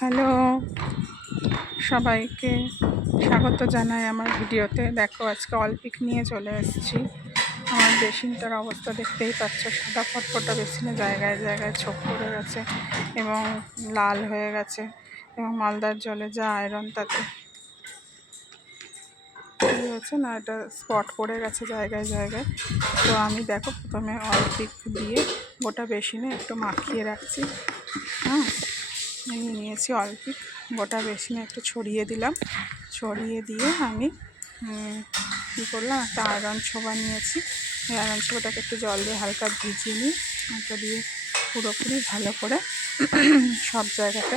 Hello, সবাইকে স্বাগত জানাই আমার ভিডিওতে। দেখো, আজকে অলিম্পিক নিয়ে চলে এসেছি। আমার বেসিনটার অবস্থা দেখতেই পাচ্ছ, সাদা ফটফটা বেসিনে জায়গায় জায়গায় ছোপ পড়ে গেছে এবং লাল হয়ে গেছে, এবং মালদার জলে যা আয়রন তাতে কী হয়েছে না, এটা স্পট পড়ে গেছে জায়গায় জায়গায়। তো আমি দেখো প্রথমে অলিম্পিক দিয়ে গোটা বেসিনে একটু মাখিয়ে রাখছি। নিয়ে নিয়েছি অলিম্পিক, গোটা বেসিনে একটু ছড়িয়ে দিলাম। ছড়িয়ে দিয়ে আমি কী করলাম, একটা আয়রন ছোবা নিয়েছি। এই আয়রন ছোবাটাকে একটু জল দিয়ে হালকা ভিজিয়ে নিই। ওটা দিয়ে পুরোপুরি ভালো করে সব জায়গাতে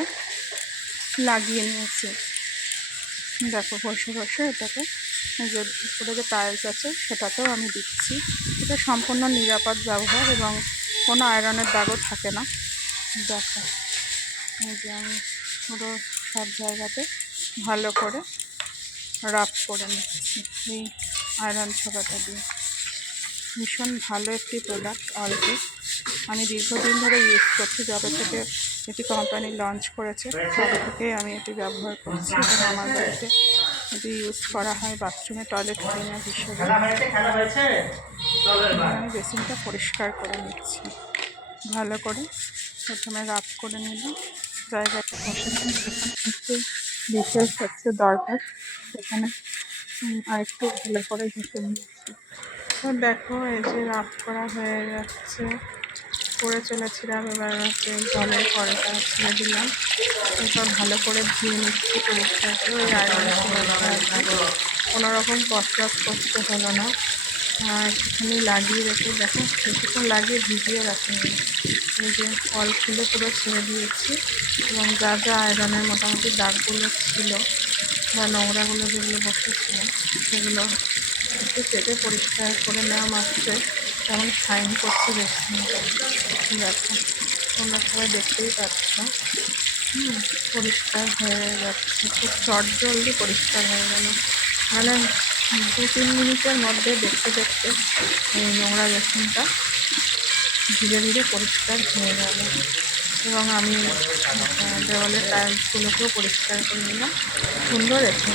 লাগিয়ে নিয়েছি। দেখো, বসে বসে এটাকে যে উপরে যে টাইলস আছে সেটাতেও আমি দিচ্ছি। এটা সম্পূর্ণ নিরাপদ ব্যবহার এবং কোনো আয়রনের দাগও থাকে না। দেখো, এই যে আমি পুরো সব জায়গাতে ভালো করে রাব করে নিচ্ছি এই আয়রন ছোবাটা দিয়ে। ভীষণ ভালো একটি প্রোডাক্ট অলিম্পিক। আমি দীর্ঘদিন ধরে ইউজ করছি, যবে থেকে এটি কোম্পানি লঞ্চ করেছে তবে থেকে আমি এটি ব্যবহার করছি এবং আমার বাড়িতে এটি ইউজ করা হয় বাথরুমে টয়লেট ক্লিনার হিসেবে। আমি বেসিনটা পরিষ্কার করে নিচ্ছি ভালো করে। প্রথমে রাব করে নিলাম জায়গাটা, একটু বিশেষ হচ্ছে দরকার সেখানে আরেকটু ভালো করে ঘষে নিচ্ছি। তো দেখো, এই যে রাব করা হয়ে যাচ্ছে, করে চলেছিলাম। এবার হচ্ছে জলের কড়াইটা ছেড়ে দিলাম, এরপর ভালো করে ধুয়ে নিচ্ছি পরিষ্কার করে। ওই আয়রনের কোনো রকম কসরত করতে হলো না। একটুখানি লাগিয়ে রেখে দেখো, কিছুক্ষণ লাগিয়ে ভিজিয়ে রাখি। এই যে কল খুলে পুরো ছেড়ে দিয়েছি এবং যা যা আয়রনের মোটামুটি দাগগুলো ছিল বা নোংরাগুলো যেগুলো বসেছিল সেগুলো একটু চেপে পরিষ্কার করে নেওয়া মাত্রই যেমন শাইন করছে বেশি। দেখো, তোমরা সবাই দেখতেই পাচ্ছ পরিষ্কার হয়ে যাচ্ছে, খুব জলদি পরিষ্কার হয়ে গেল। মানে 2-3 মিনিটের মধ্যে দেখতে দেখতে এই নোংরা বেসিনটা ধীরে ধীরে পরিষ্কার হয়ে গেল। এবং আমি দেওয়ালের টাইলসগুলোকেও পরিষ্কার করে নিলাম, সুন্দর রেখে